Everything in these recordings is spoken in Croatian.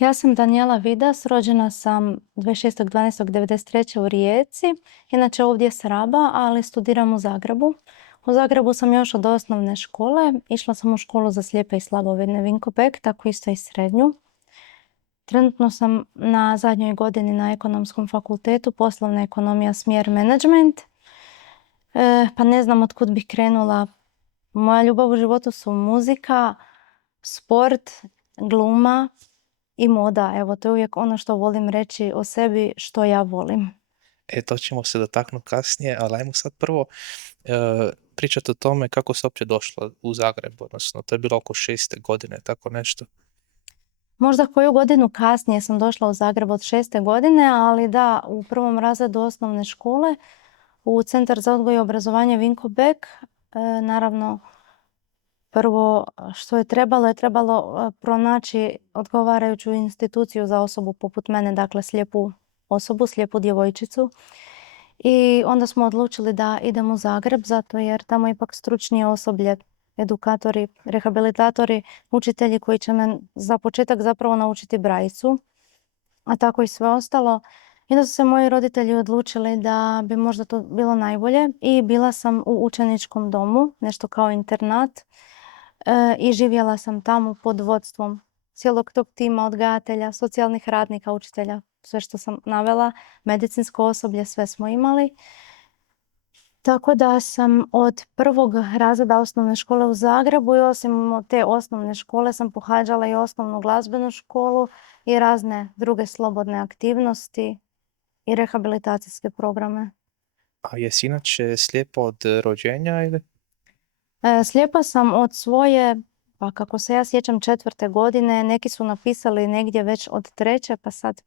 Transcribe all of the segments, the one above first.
Ja sam Danijela Vidas, rođena sam 26.12.1993. u Rijeci, inače ovdje s Raba, ali studiram u Zagrebu. U Zagrebu sam još od osnovne škole, išla sam u školu za slijepe i slabovidne Vinko Bek, tako isto i srednju. Trenutno sam na zadnjoj godini na Ekonomskom fakultetu, poslovna ekonomija, smjer menadžment. Pa ne znam od kud bih krenula. Moja ljubav u životu su muzika, sport, gluma i moda. Evo, to je uvijek ono što volim reći o sebi, što ja volim. To ćemo se dotaknuti kasnije, ali ajmo sad prvo pričati o tome kako se uopće došla u Zagreb, odnosno to je bilo oko 6. godine, tako nešto. Možda koju godinu kasnije sam došla u Zagreb od 6. godine, ali da, u prvom razredu osnovne škole u Centar za odgoj i obrazovanje Vinko Bek. Naravno, prvo što je trebalo pronaći odgovarajuću instituciju za osobu poput mene, dakle slijepu osobu, slijepu djevojčicu. I onda smo odlučili da idemo u Zagreb, zato jer tamo je ipak stručnije osoblje, edukatori, rehabilitatori, učitelji koji će me za početak zapravo naučiti brajicu, a tako i sve ostalo. I onda su se moji roditelji odlučili da bi možda to bilo najbolje i bila sam u učeničkom domu, nešto kao internat, i živjela sam tamo pod vodstvom cijelog tog tima odgajatelja, socijalnih radnika, učitelja, sve što sam navela, medicinsko osoblje, sve smo imali. Tako da sam od prvog razreda osnovne škole u Zagrebu i osim te osnovne škole sam pohađala i osnovnu glazbenu školu i razne druge slobodne aktivnosti i rehabilitacijske programe. A jesi inače slijepa od rođenja ili? Slijepa sam od svoje, pa kako se ja sjećam, 4. godine, neki su napisali negdje već od 3. pa sad.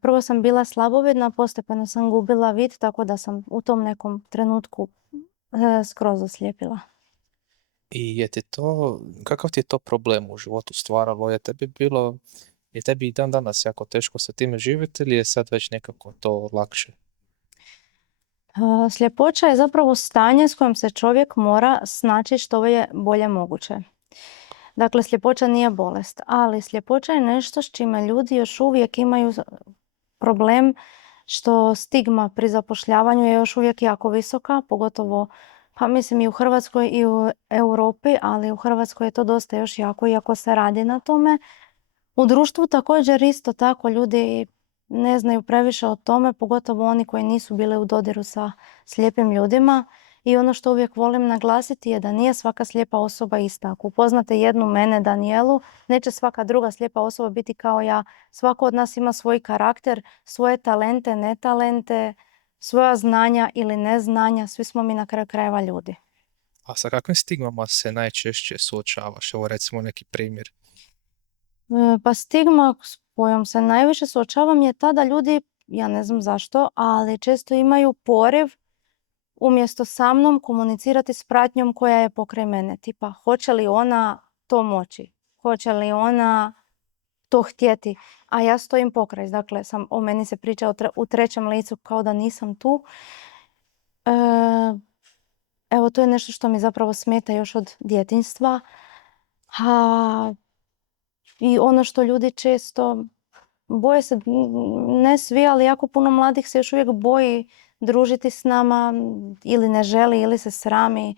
Prvo sam bila slabovidna, postepeno sam gubila vid, tako da sam u tom nekom trenutku skroz oslijepila. I kakav ti je to problem u životu stvaralo? Je tebi i dan danas jako teško sa time živjeti ili je sad već nekako to lakše? Sljepoća je zapravo stanje s kojim se čovjek mora snaći što je bolje moguće. Dakle, sljepoća nije bolest, ali sljepoća je nešto s čime ljudi još uvijek imaju problem, što stigma pri zapošljavanju je još uvijek jako visoka, pogotovo pa mislim i u Hrvatskoj i u Europi, ali u Hrvatskoj je to dosta još jako, iako se radi na tome. U društvu također isto tako ljudi ne znaju previše o tome, pogotovo oni koji nisu bili u dodiru sa slijepim ljudima. I ono što uvijek volim naglasiti je da nije svaka slijepa osoba ista. Ako upoznate jednu mene, Danijelu, neće svaka druga slijepa osoba biti kao ja. Svako od nas ima svoj karakter, svoje talente, netalente, svoja znanja ili neznanja. Svi smo mi na kraju krajeva ljudi. A sa kakvim stigmama se najčešće suočavaš? Evo recimo neki primjer. Pa stigma s kojom se najviše suočavam je ta da ljudi, ja ne znam zašto, ali često imaju poriv umjesto sa mnom komunicirati s pratnjom koja je pokraj mene. Tipa, hoće li ona to moći? Hoće li ona to htjeti? A ja stojim pokraj. Dakle, o meni se priča u trećem licu kao da nisam tu. Evo, to je nešto što mi zapravo smeta još od djetinjstva. I ono što ljudi često boje se, ne svi, ali jako puno mladih se još uvijek boji družiti s nama ili ne želi ili se srami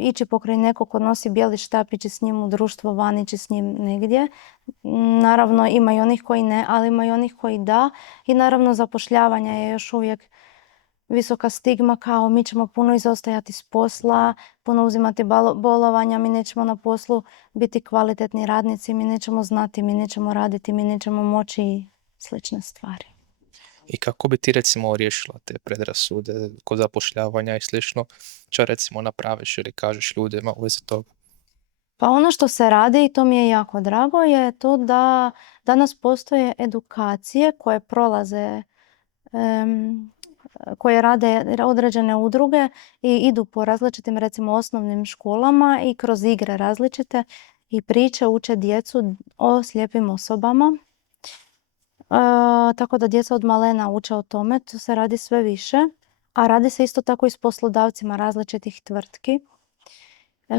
ići pokraj nekog ko nosi bijeli štap, ići s njim u društvo van, ići s njim negdje. Naravno ima i onih koji ne, ali ima i onih koji da. I naravno zapošljavanje je još uvijek visoka stigma, kao mi ćemo puno izostajati s posla, puno uzimati bolovanja, mi nećemo na poslu biti kvalitetni radnici, mi nećemo znati, mi nećemo raditi, mi nećemo moći i slične stvari. I kako bi ti recimo riješila te predrasude kod zapošljavanja i slično? Čo recimo napraviš ili kažeš ljudima u vezi toga? Pa ono što se radi, i to mi je jako drago, je to da danas postoje edukacije koje prolaze, koje rade određene udruge i idu po različitim recimo osnovnim školama i kroz igre različite i priče uče djecu o slijepim osobama. Tako da djeca od malena uče o tome, to se radi sve više, a radi se isto tako i s poslodavcima različitih tvrtki.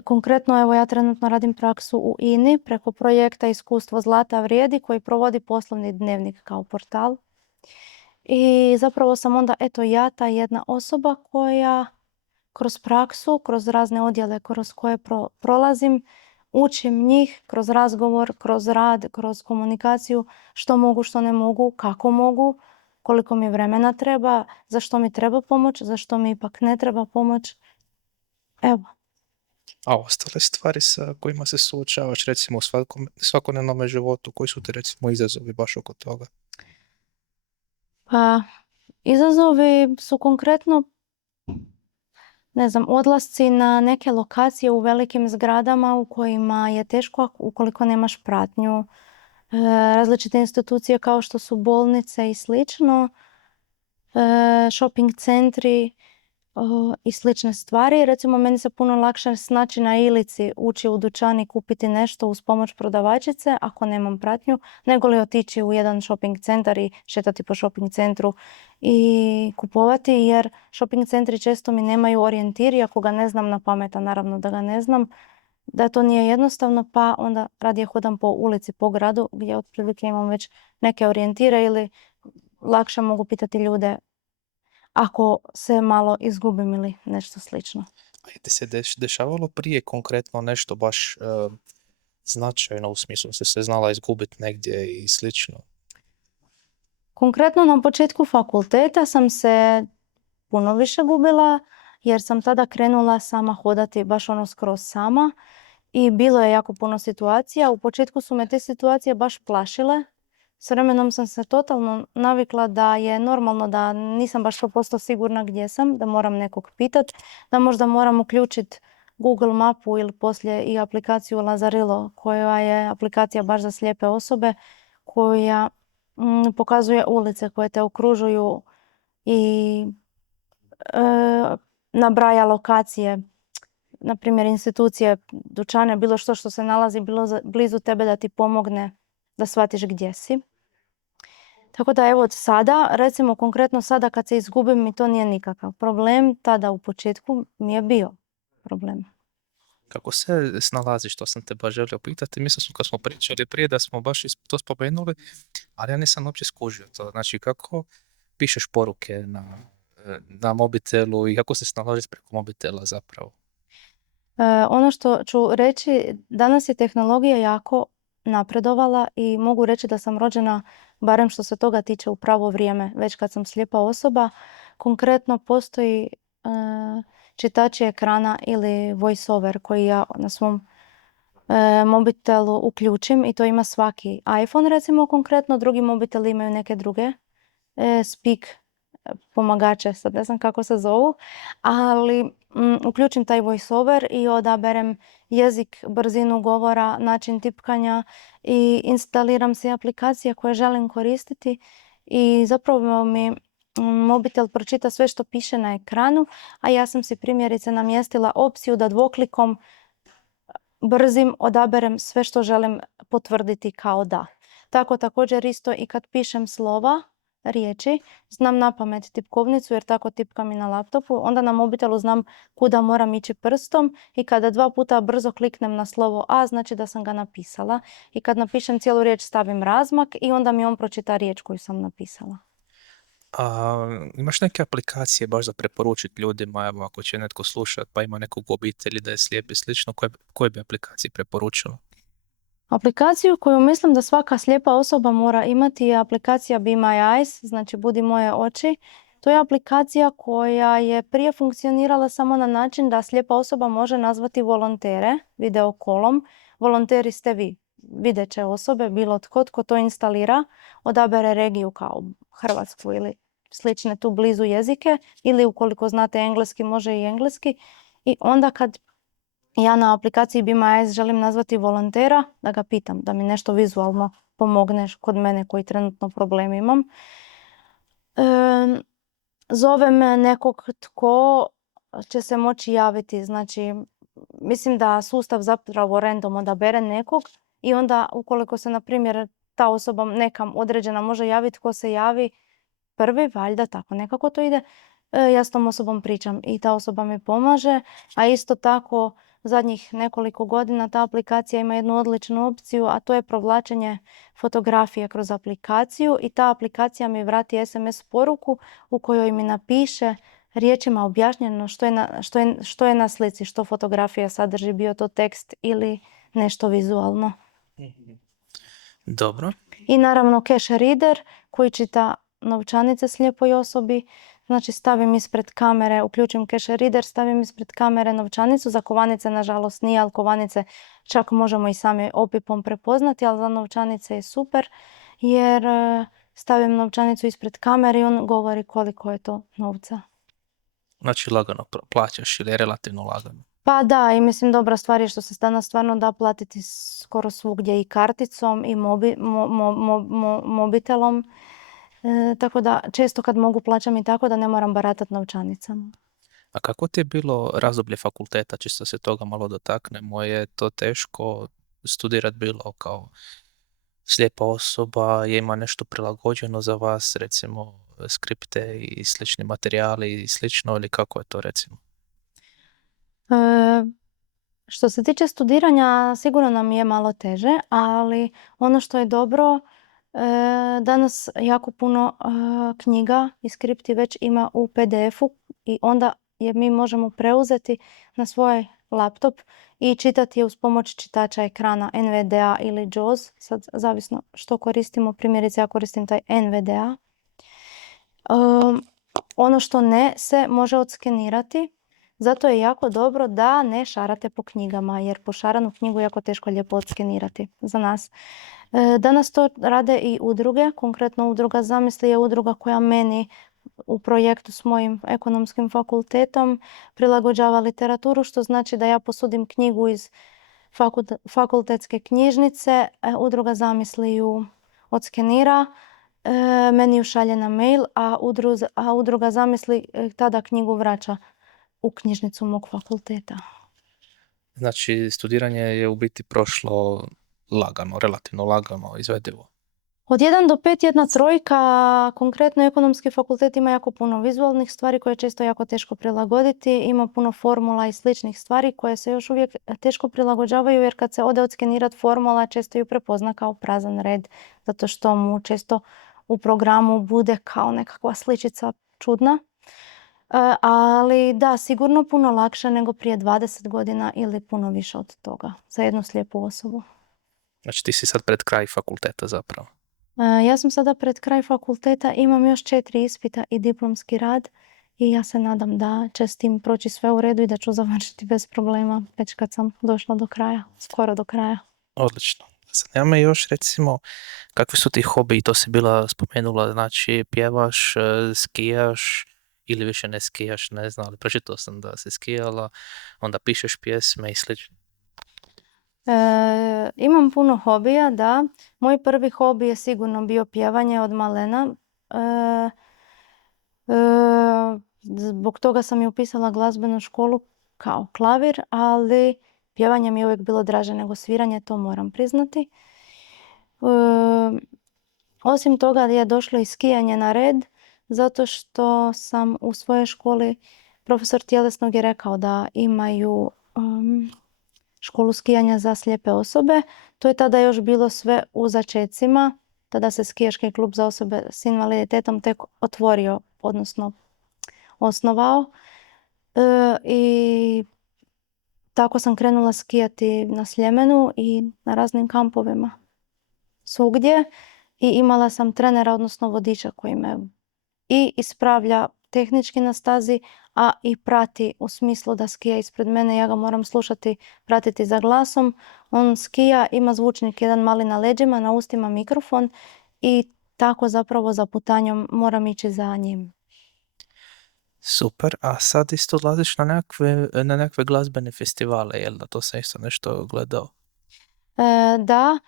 Konkretno, evo ja trenutno radim praksu u INI preko projekta Iskustvo zlata vrijedi koji provodi poslovni dnevnik kao portal. I zapravo sam onda, eto ja, ta jedna osoba koja kroz praksu, kroz razne odjele kroz koje prolazim, učim njih kroz razgovor, kroz rad, kroz komunikaciju, što mogu, što ne mogu, kako mogu, koliko mi vremena treba, za što mi treba pomoć, za što mi ipak ne treba pomoć. Evo. A ostale stvari sa kojima se suočavaš, recimo u svakodnevnom životu, koji su ti recimo izazovi baš oko toga? Pa, izazovi su konkretno, ne znam, odlasci na neke lokacije u velikim zgradama u kojima je teško ukoliko nemaš pratnju. Različite institucije kao što su bolnice i slično, shopping centri i slične stvari. Recimo, meni se puno lakše snaći na Ilici, ući u dućan i kupiti nešto uz pomoć prodavačice ako nemam pratnju, nego li otići u jedan shopping centar i šetati po shopping centru i kupovati, jer shopping centri često mi nemaju orijentir, ako ga ne znam na pamet, a naravno da ga ne znam, da to nije jednostavno, pa onda radije hodam po ulici, po gradu gdje otprilike imam već neke orijentire ili lakše mogu pitati ljude ako se malo izgubim ili nešto slično. A je ti se dešavalo prije konkretno nešto baš značajno u smislu se znala izgubiti negdje i slično? Konkretno na početku fakulteta sam se puno više gubila jer sam tada krenula sama hodati, baš ono skroz sama, i bilo je jako puno situacija. U početku su me te situacije baš plašile. S vremenom sam se totalno navikla da je normalno da nisam baš 100% sigurna gdje sam, da moram nekog pitat, da možda moram uključiti Google mapu ili poslije i aplikaciju Lazarillo, koja je aplikacija baš za slijepe osobe, koja pokazuje ulice koje te okružuju i nabraja lokacije, na primjer institucije, dućane, bilo što se nalazi blizu tebe da ti pomogne da shvatiš gdje si. Tako da evo sada, recimo konkretno sada kad se izgubim, mi to nije nikakav problem. Tada u početku mi je bio problem. Kako se snalaziš, to sam te baš želio pitati. Mislim smo kad smo pričali prije da smo baš to spomenuli, ali ja nisam uopće skužio to. Znači kako pišeš poruke na mobitelu i kako se snalaziš preko mobitela zapravo? Ono što ću reći, danas je tehnologija jako napredovala i mogu reći da sam rođena, barem što se toga tiče, u pravo vrijeme, već kad sam slijepa osoba. Konkretno postoji čitači ekrana ili voiceover koji ja na svom mobitelu uključim i to ima svaki iPhone, recimo konkretno. Drugi mobiteli imaju neke druge speak pomagače, sad ne znam kako se zovu, ali uključim taj voiceover i odaberem jezik, brzinu govora, način tipkanja i instaliram se aplikacije koje želim koristiti i zapravo mi mobitel pročita sve što piše na ekranu, a ja sam si primjerice namjestila opciju da dvoklikom brzim odaberem sve što želim potvrditi kao da. Tako također isto i kad pišem slova, riječi, znam napamet tipkovnicu jer tako tipkam i na laptopu, onda na mobitelu znam kuda moram ići prstom i kada 2 puta brzo kliknem na slovo A, znači da sam ga napisala. I kad napišem cijelu riječ stavim razmak i onda mi on pročita riječ koju sam napisala. Imaš neke aplikacije baš za preporučiti ljudima, evo ako će netko slušati pa ima nekog obitelji da je slijep i slično, koje bi aplikacije preporučila? Aplikaciju koju mislim da svaka slijepa osoba mora imati je aplikacija Be My Eyes, znači Budi moje oči. To je aplikacija koja je prije funkcionirala samo na način da slijepa osoba može nazvati volontere video kolom. Volonteri ste vi, videće osobe, bilo tko to instalira, odabere regiju kao Hrvatsku ili slične tu blizu jezike, ili ukoliko znate engleski može i engleski. I onda kad ja na aplikaciji Be My Eyes želim nazvati volontera, da ga pitam, da mi nešto vizualno pomogne kod mene koji trenutno problem imam. Zove me nekog tko će se moći javiti. Znači, mislim da sustav zapravo random odabere nekog i onda ukoliko se, na primjer, ta osoba nekam određena može javiti, tko se javi prvi, valjda tako nekako to ide, ja s tom osobom pričam i ta osoba mi pomaže, a isto tako zadnjih nekoliko godina ta aplikacija ima jednu odličnu opciju, a to je provlačenje fotografije kroz aplikaciju i ta aplikacija mi vrati SMS poruku u kojoj mi napiše riječima objašnjeno što je na slici, što fotografija sadrži, bio to tekst ili nešto vizualno. Dobro. I naravno cache reader koji čita novčanice slijepoj osobi. Znači stavim ispred kamere, uključim cache reader, stavim ispred kamere novčanicu. Za kovanice nažalost nije, ali kovanice čak možemo i sami opipom prepoznati, ali za novčanice je super jer stavim novčanicu ispred kamere i on govori koliko je to novca. Znači lagano plaćaš ili je relativno lagano. Pa da, i mislim dobra stvar je što se danas stvarno da platiti skoro svugdje i karticom i mobitelom. Tako da često kad mogu plaćam i tako da ne moram baratati novčanicama. A kako ti je bilo razdoblje fakulteta, čisto se toga malo dotaknemo, je to teško studirat bilo kao slijepa osoba, je ima nešto prilagođeno za vas, recimo skripte i slični materijali i slično, ili kako je to recimo? Što se tiče studiranja, sigurno nam je malo teže, ali ono što je dobro, danas jako puno knjiga i skripti već ima u PDF-u i onda je mi možemo preuzeti na svoj laptop i čitati je uz pomoć čitača ekrana NVDA ili JAWS, sad zavisno što koristimo, primjerice ja koristim taj NVDA. Ono što ne se može odskenirati, zato je jako dobro da ne šarate po knjigama, jer pošaranu knjigu je jako teško lijepo odskenirati za nas. Danas to rade i udruge, konkretno udruga Zamisli je udruga koja meni u projektu s mojim ekonomskim fakultetom prilagođava literaturu, što znači da ja posudim knjigu iz fakultetske knjižnice, udruga Zamisli ju odskenira, meni ju šalje na mail, a udruga Zamisli tada knjigu vraća u knjižnicu mog fakulteta. Znači, studiranje je u biti prošlo lagano, relativno lagano, izvedivo. Od 1 do 5 jedna trojka, konkretno ekonomski fakultet ima jako puno vizualnih stvari koje je često jako teško prilagoditi, ima puno formula i sličnih stvari koje se još uvijek teško prilagođavaju jer kad se ode odskenirati formula često ju prepozna kao prazan red, zato što mu često u programu bude kao nekakva sličica čudna. Ali da, sigurno puno lakše nego prije 20 godina ili puno više od toga za jednu slijepu osobu. Znači, ti si sad pred kraj fakulteta zapravo. Ja sam sada pred kraj fakulteta, imam još 4 ispita i diplomski rad i ja se nadam da će s tim proći sve u redu i da ću završiti bez problema već kad sam došla do kraja, skoro do kraja. Odlično. Zanima me još recimo kakvi su ti hobiji, to si bila spomenula, znači pjevaš, skijaš ili više ne skijaš, ne znam, ali pročitao sam da si skijala, onda pišeš pjesme i slično. Imam puno hobija, da. Moj prvi hobi je sigurno bio pjevanje od malena. Zbog toga sam i upisala glazbenu školu kao klavir, ali pjevanje mi je uvijek bilo draže nego sviranje, to moram priznati. Osim toga je došlo i skijanje na red, zato što sam u svojoj školi, profesor tjelesnog je rekao da imaju školu skijanja za slijepe osobe. To je tada još bilo sve u začecima. Tada se skijaški klub za osobe s invaliditetom tek otvorio, odnosno osnovao. I tako sam krenula skijati na Sljemenu i na raznim kampovima svugdje. I imala sam trenera, odnosno vodiča koji me i ispravlja tehnički na stazi, a i prati u smislu da skija ispred mene. Ja ga moram slušati, pratiti za glasom. On skija, ima zvučnik jedan mali na leđima, na ustima mikrofon i tako zapravo za putanjom moram ići za njim. Super, a sad isto odlaziš na nekakve glazbene festivale, jel da? To sam isto nešto gledao. Da,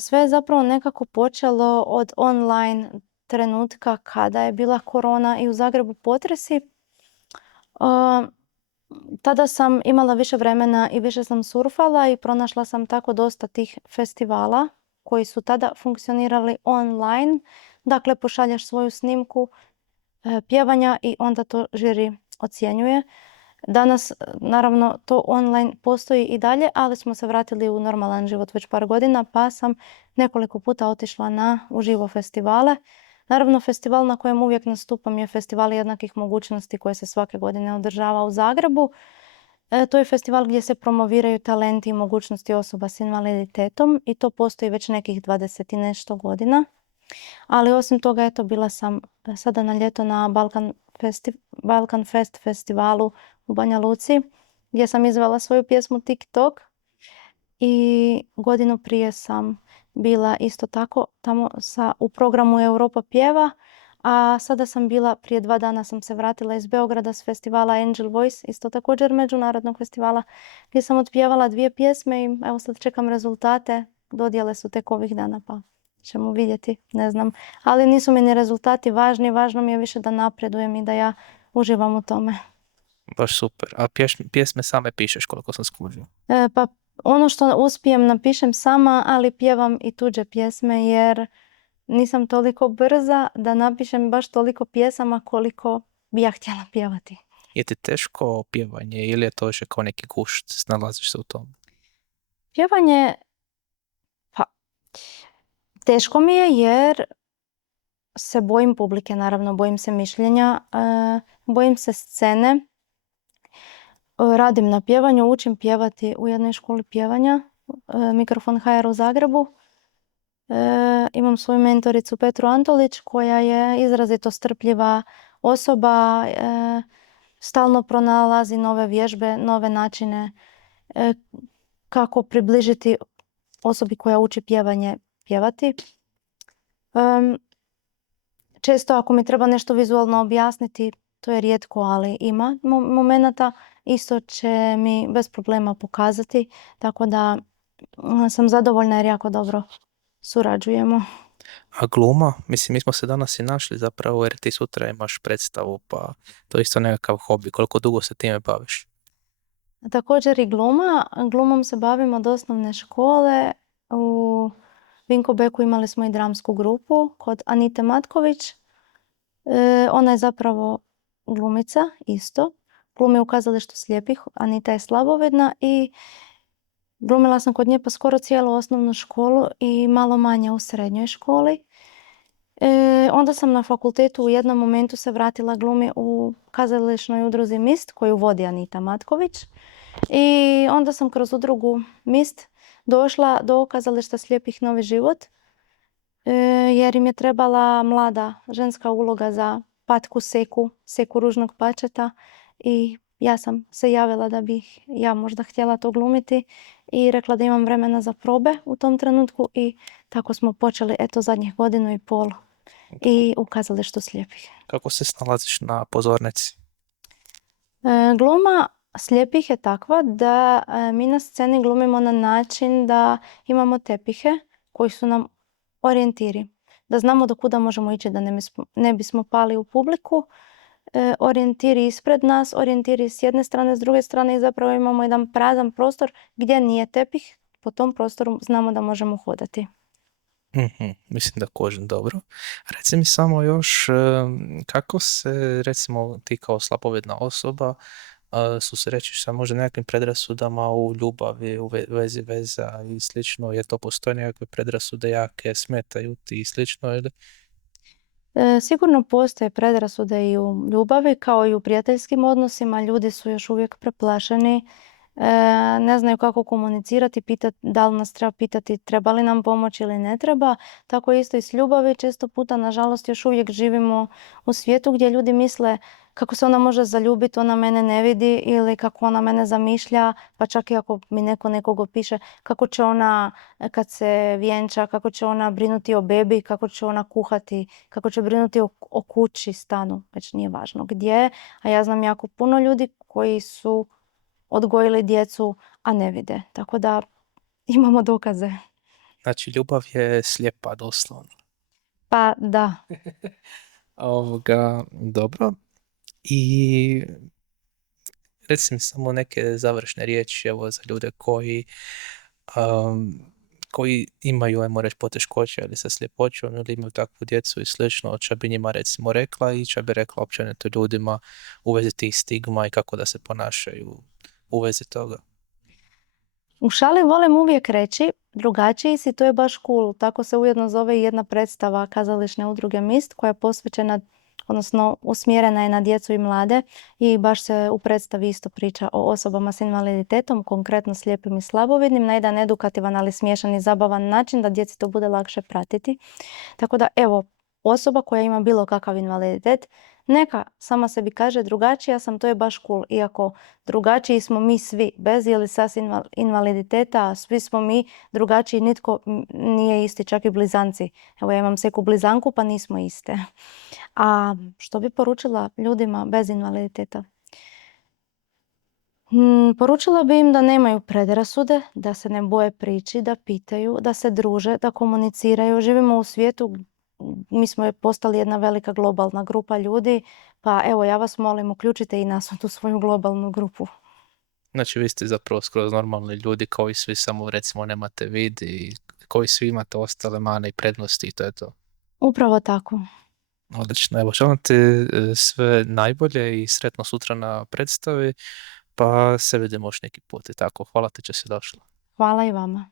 sve je zapravo nekako počelo od online trenutka kada je bila korona i u Zagrebu potresi. Tada sam imala više vremena i više sam surfala i pronašla sam tako dosta tih festivala koji su tada funkcionirali online. Dakle, pošalješ svoju snimku pjevanja i onda to žiri ocjenjuje. Danas, naravno, to online postoji i dalje, ali smo se vratili u normalan život već par godina, pa sam nekoliko puta otišla na uživo festivale. Naravno, festival na kojem uvijek nastupam je Festival jednakih mogućnosti koji se svake godine održava u Zagrebu. To je festival gdje se promoviraju talenti i mogućnosti osoba s invaliditetom i to postoji već nekih 20 i nešto godina. Ali osim toga, eto, bila sam sada na ljeto na Balkan Fest festivalu u Banja Luci, gdje sam izvela svoju pjesmu TikTok. I godinu prije sam bila isto tako tamo u programu Europa pjeva, a sada sam bila, prije 2 dana sam se vratila iz Beograda s festivala Angel Voice, isto također međunarodnog festivala, gdje sam otpjevala 2 pjesme i evo sad čekam rezultate. Dodjele su tek ovih dana, pa ćemo vidjeti, ne znam. Ali nisu mi ni rezultati važni, važno mi je više da napredujem i da ja uživam u tome. Baš super. A pjesme same pišeš koliko sam skužio. Pa ono što uspijem napišem sama, ali pjevam i tuđe pjesme jer nisam toliko brza da napišem baš toliko pjesama koliko bi ja htjela pjevati. Je ti teško pjevanje ili je to više kao neki gušt, snalaziš se u tom? Pjevanje, pa, teško mi je jer se bojim publike, naravno, bojim se mišljenja, bojim se scene. Radim na pjevanju, učim pjevati u jednoj školi pjevanja, Mikrofon HR u Zagrebu. Imam svoju mentoricu Petru Antolić koja je izrazito strpljiva osoba, stalno pronalazi nove vježbe, nove načine kako približiti osobi koja uči pjevanje pjevati. Često ako mi treba nešto vizualno objasniti, to je rijetko, ali ima momenata, isto će mi bez problema pokazati, tako da sam zadovoljna jer jako dobro surađujemo. A gluma? Mislim, mi smo se danas i našli zapravo jer ti sutra imaš predstavu, pa to je isto nekakav hobi. Koliko dugo se time baviš? Također i gluma. Glumom se bavim od osnovne škole. U Vinko Beku imali smo i dramsku grupu kod Anite Matković. Ona je zapravo glumica isto. Glumi u kazalištu slijepih. Anita je slabovidna i glumila sam kod nje pa skoro cijelu osnovnu školu i malo manje u srednjoj školi. Onda sam na fakultetu u jednom momentu se vratila glumi u kazališnoj udruzi Mist koju vodi Anita Matković. I onda sam kroz udrugu Mist došla do kazališta slijepih Novi život jer im je trebala mlada ženska uloga za Patku Seku ružnog pačeta i ja sam se javila da bih ja možda htjela to glumiti i rekla da imam vremena za probe u tom trenutku i tako smo počeli zadnjih 1.5 godina i u kazalištu slijepih. Kako se snalaziš na pozornici? Gluma slijepih je takva da mi na sceni glumimo na način da imamo tepihe koji su nam orijentiri. Da znamo do kuda možemo ići da ne bismo pali u publiku. Orijentiri ispred nas, orijentiri s jedne strane, s druge strane i zapravo imamo jedan prazan prostor gdje nije tepih. Po tom prostoru znamo da možemo hodati. Mislim da kožem dobro. Reci mi samo još kako se, recimo, ti kao slabovidna osoba susrećeš sa možda nekakvim predrasudama u ljubavi, u vezi veza i slično, jer to postoje nekakve predrasude jake, smetaju ti i slično, ili? Sigurno postoje predrasude i u ljubavi kao i u prijateljskim odnosima. Ljudi su još uvijek preplašeni, ne znaju kako komunicirati, da li nas treba pitati treba li nam pomoć ili ne treba. Tako isto i s ljubavi. Često puta, nažalost, još uvijek živimo u svijetu gdje ljudi misle kako se ona može zaljubiti, ona mene ne vidi ili kako ona mene zamišlja, pa čak i ako mi neko nekog opiše, kako će ona kad se vjenča, kako će ona brinuti o bebi, kako će ona kuhati, kako će brinuti o kući, stanu, već nije važno gdje. A ja znam jako puno ljudi koji su odgojili djecu, a ne vide. Tako da imamo dokaze. Znači, ljubav je slijepa, doslovno. Pa da. Dobro. I reci mi samo neke završne riječi evo, za ljude koji imaju, ajmo reći, poteškoće ili sa sljepoćom ili imaju takvu djecu i slično, če bi njima recimo rekla i če bi rekla općenito ljudima u vezi tih stigma i kako da se ponašaju u vezi toga. U šali volim uvijek reći, drugačiji si, to je baš cool. Tako se ujedno zove i jedna predstava kazališne udruge Mist koja je posvećena, odnosno usmjerena je na djecu i mlade i baš se u predstavi isto priča o osobama s invaliditetom, konkretno slijepim i slabovidnim, na jedan edukativan ali smiješan i zabavan način da djeci to bude lakše pratiti. Tako da evo, osoba koja ima bilo kakav invaliditet, neka sama sebi kaže drugačija sam, to je baš cool. Iako drugačiji smo mi svi, bez ili sa invaliditeta, svi smo mi drugačiji, nitko nije isti, čak i blizanci. Evo ja imam seku blizanku pa nismo iste. A što bi poručila ljudima bez invaliditeta? Poručila bi im da nemaju predrasude, da se ne boje prići, da pitaju, da se druže, da komuniciraju. Živimo u svijetu, mi smo postali jedna velika globalna grupa ljudi, pa evo ja vas molim uključite i nas u tu svoju globalnu grupu. Znači, vi ste zapravo skroz normalni ljudi koji svi, samo recimo nemate vid i koji svi imate ostale mane i prednosti i to je to. Upravo tako. Odlično, evo, želim ti sve najbolje i sretno sutra na predstavi, pa se vidimo još neki put i tako. Hvala ti što si došla. Hvala i vama.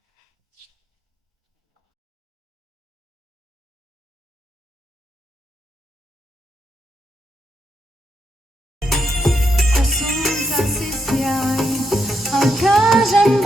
Kažem